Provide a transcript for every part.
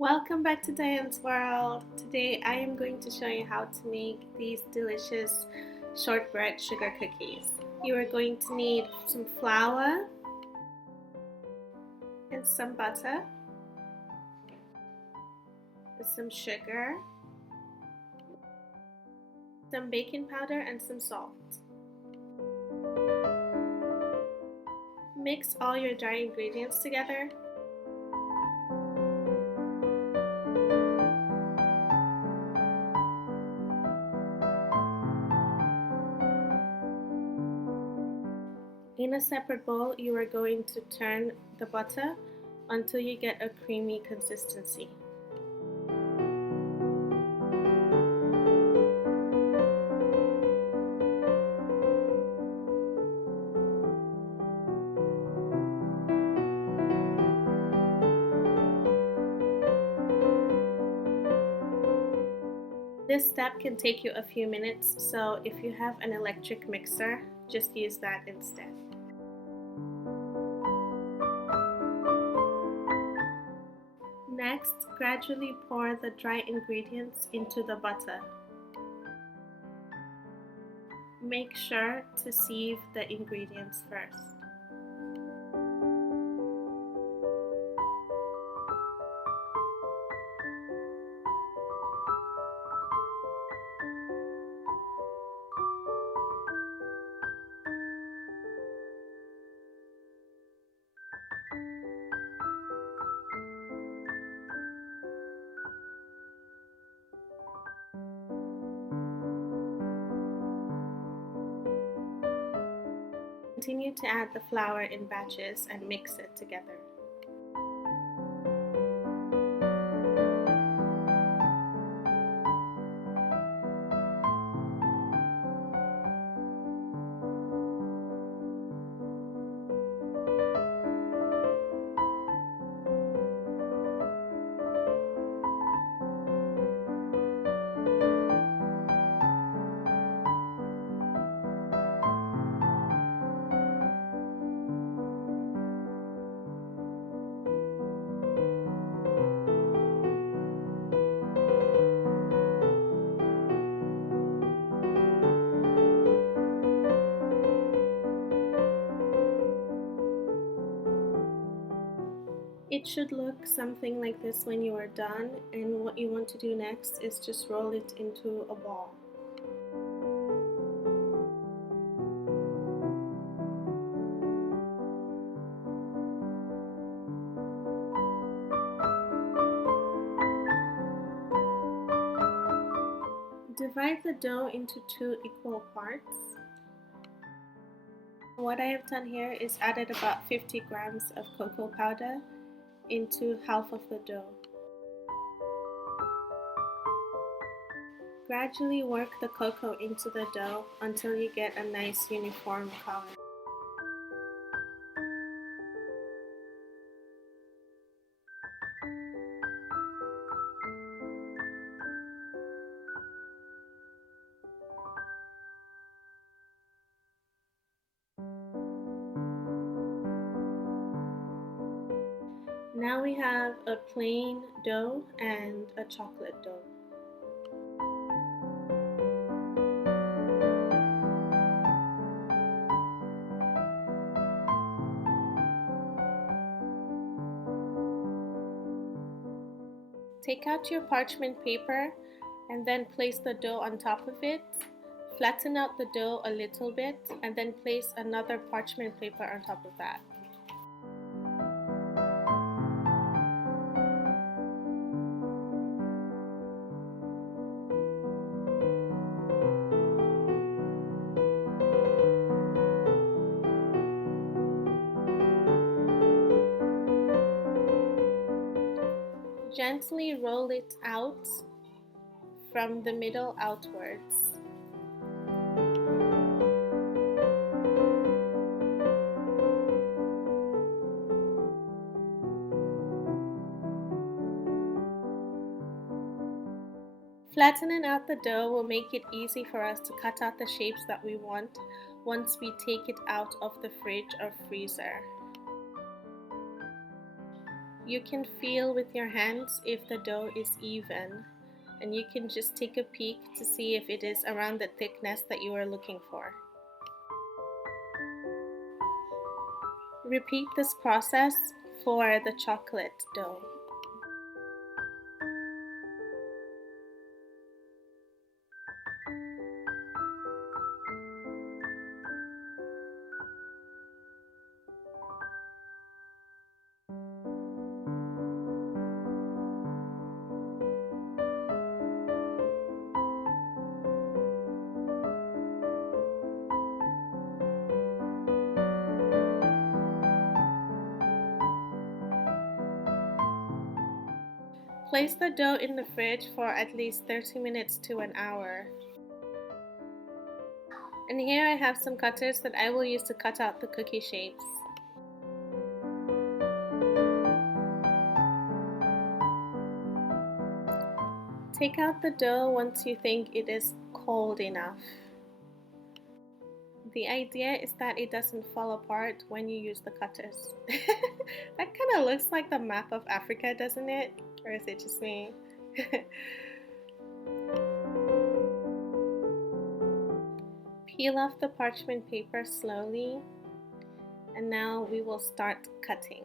Welcome back to Diane's World. Today I am going to show you how to make these delicious shortbread sugar cookies. You are going to need some flour and some butter, some sugar, some baking powder and some salt. Mix all your dry ingredients together. In a separate bowl, you are going to turn the butter until you get a creamy consistency. This step can take you a few minutes, so if you have an electric mixer, just use that instead. Next, gradually pour the dry ingredients into the butter. Make sure to sieve the ingredients first. Continue to add the flour in batches and mix it together. It should look something like this when you are done, and what you want to do next is just roll it into a ball. Divide the dough into 2 equal parts. What I have done here is added about 50 grams of cocoa powder into half of the dough. Gradually work the cocoa into the dough until you get a nice uniform color. Now we have a plain dough and a chocolate dough. Take out your parchment paper and then place the dough on top of it. Flatten out the dough a little bit and then place another parchment paper on top of that. Gently roll it out from the middle outwards. Flattening out the dough will make it easy for us to cut out the shapes that we want once we take it out of the fridge or freezer. You can feel with your hands if the dough is even, and you can just take a peek to see if it is around the thickness that you are looking for. Repeat this process for the chocolate dough. Place the dough in the fridge for at least 30 minutes to an hour. And here I have some cutters that I will use to cut out the cookie shapes. Take out the dough once you think it is cold enough. The idea is that it doesn't fall apart when you use the cutters. That kind of looks like the map of Africa, doesn't it? Or is it just me? Peel off the parchment paper slowly, and now we will start cutting.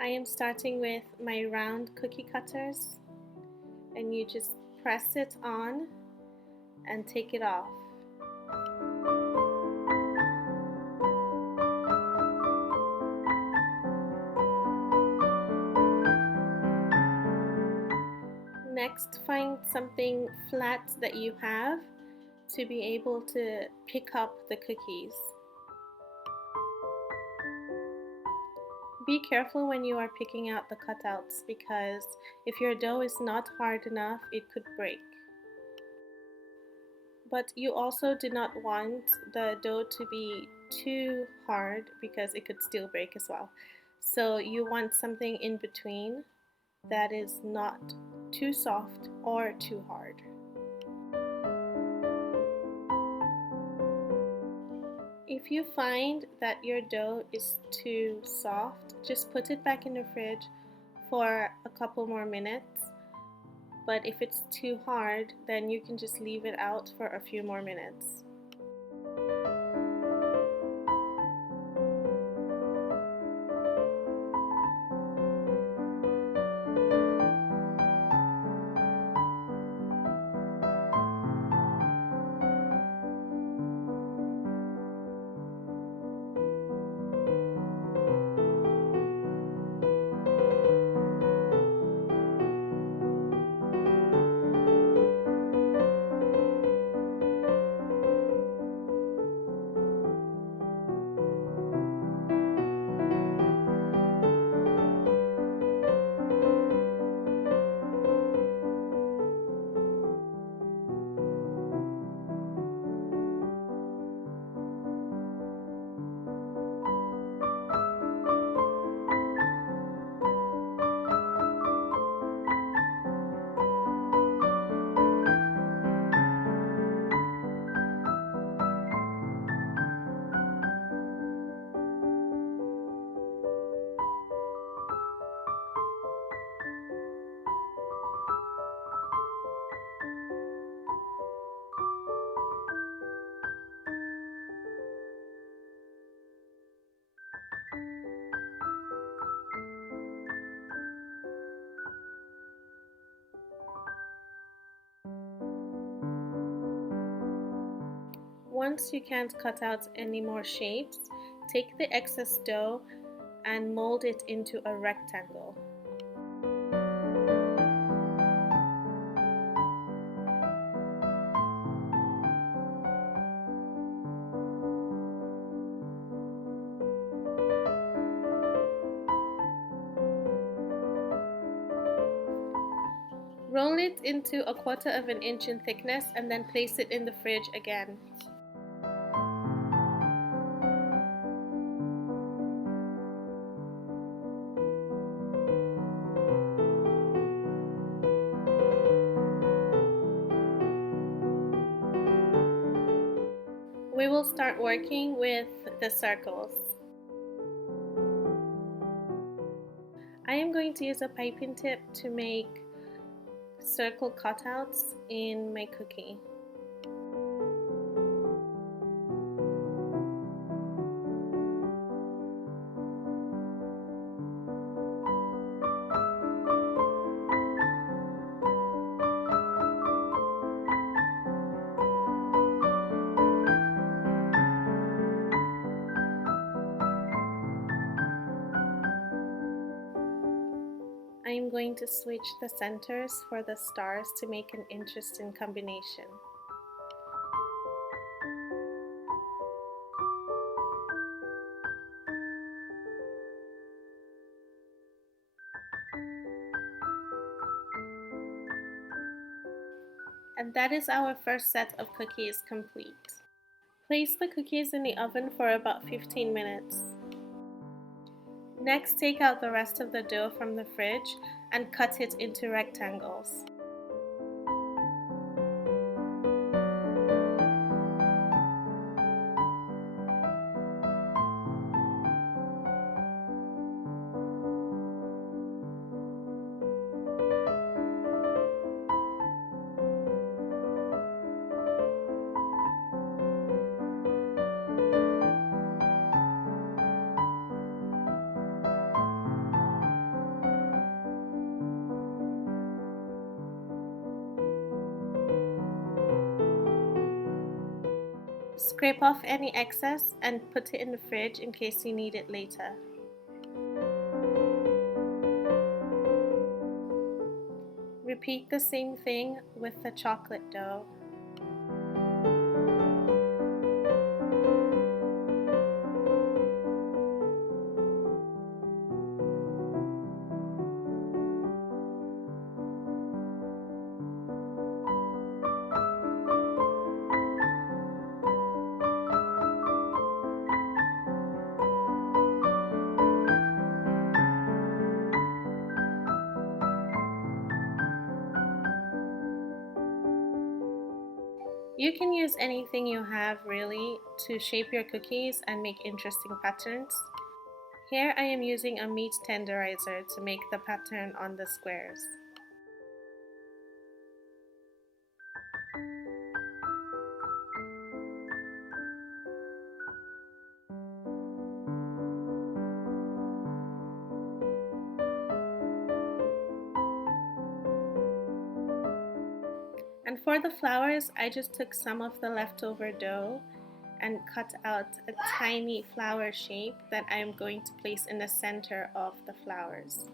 I am starting with my round cookie cutters, and you just press it on and take it off. Next, find something flat that you have to be able to pick up the cookies. Be careful when you are picking out the cutouts, because if your dough is not hard enough, it could break. But you also do not want the dough to be too hard, because it could still break as well. So you want something in between that is not too soft or too hard. If you find that your dough is too soft, just put it back in the fridge for a couple more minutes. But if it's too hard, then you can just leave it out for a few more minutes. Once you can't cut out any more shapes, take the excess dough and mold it into a rectangle. Roll it into a 1/4 of an inch in thickness and then place it in the fridge again. We will start working with the circles. I am going to use a piping tip to make circle cutouts in my cookie. I am going to switch the centers for the stars to make an interesting combination. And that is our first set of cookies complete. Place the cookies in the oven for about 15 minutes. Next, take out the rest of the dough from the fridge and cut it into rectangles. Scrape off any excess and put it in the fridge in case you need it later. Repeat the same thing with the chocolate dough. You can use anything you have really to shape your cookies and make interesting patterns. Here I am using a meat tenderizer to make the pattern on the squares. And for the flowers, I just took some of the leftover dough and cut out a tiny flower shape that I am going to place in the center of the flowers.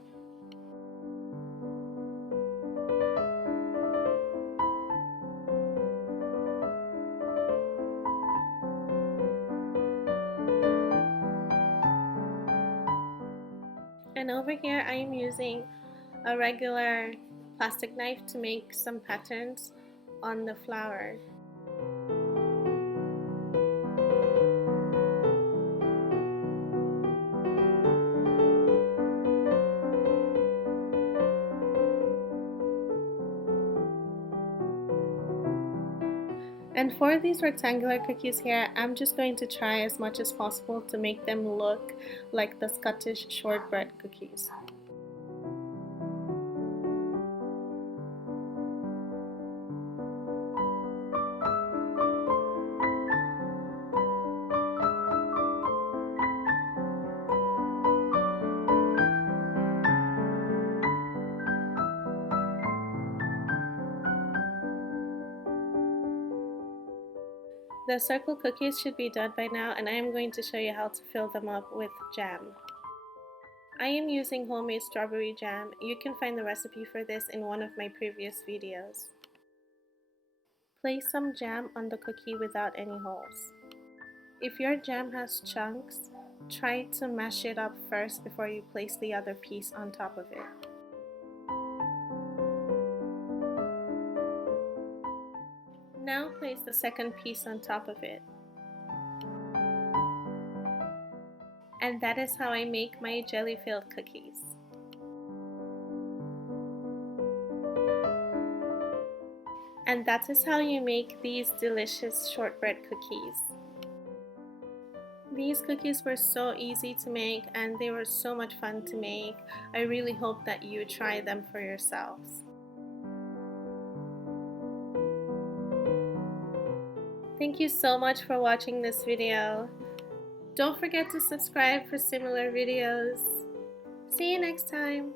And over here I am using a regular plastic knife to make some patterns on the flower. And for these rectangular cookies here, I'm just going to try as much as possible to make them look like the Scottish shortbread cookies. The circle cookies should be done by now, and I am going to show you how to fill them up with jam. I am using homemade strawberry jam. You can find the recipe for this in one of my previous videos. Place some jam on the cookie without any holes. If your jam has chunks, try to mash it up first before you place the other piece on top of it. Now place the second piece on top of it. And that is how I make my jelly-filled cookies. And that is how you make these delicious shortbread cookies. These cookies were so easy to make and they were so much fun to make. I really hope that you try them for yourselves. Thank you so much for watching this video. Don't forget to subscribe for similar videos. See you next time.